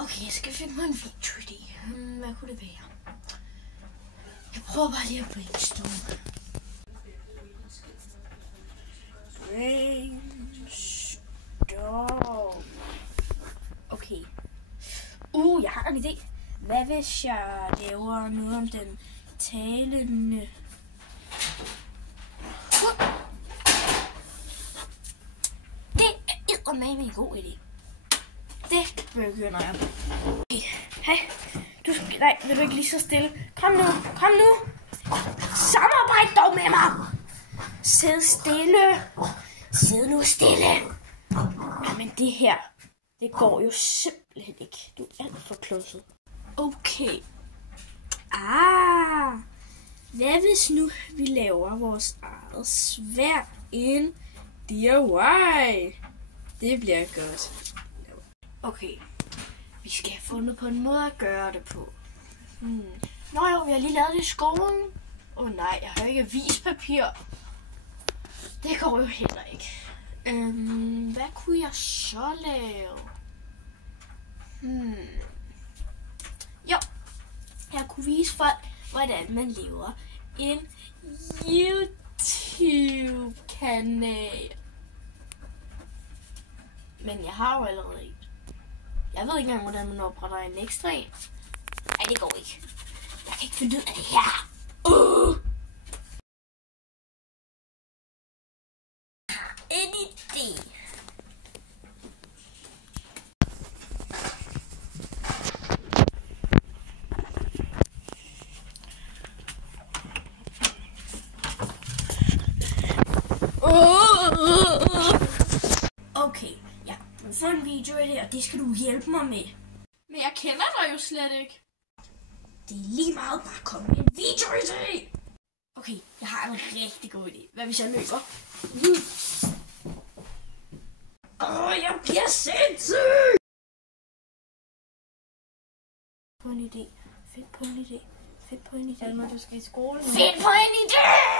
Okay, jeg skal finde mig en video-idé. Hvad kunne det være? Jeg prøver bare lige at brainstorme. Brainstorm. Okay. Jeg har en idé. Hvad hvis jeg laver noget om den talende? Det er eddermame en god idé. Det begynder jeg. Okay. Hey, vil du ikke lige så stille? Kom nu. Samarbejd dog med mig. Sid nu stille. Jamen det her, det går jo simpelthen ikke. Du er alt for klodset. Okay. Hvad hvis nu vi laver vores eget sværd en DIY? Det bliver godt. Okay. Vi skal have fundet på en måde at gøre det på. Nå jo, vi har lige lavet det i skolen. Nej, jeg har ikke avispapir. Det går jo heller ikke. Hvad kunne jeg så lave? Jo, jeg kunne vise folk, hvordan man laver en YouTube-kanal. Men jeg har jo allerede en. Jeg ved ikke engang, hvordan man opretter en ekstra en. Nej, det går ikke. Jeg kan ikke finde ud af det her. En idé. Okay, ja. Få en video af det, og det skal du hjælpe mig med. Men jeg kender dig jo slet ikke. Det er lige meget bare komme med en video-idé. Okay, jeg har en rigtig god idé. Hvad hvis jeg løber? Jeg bliver sindssyg! Find på en idé. Alma, du skal i skole nu. Find på en idé!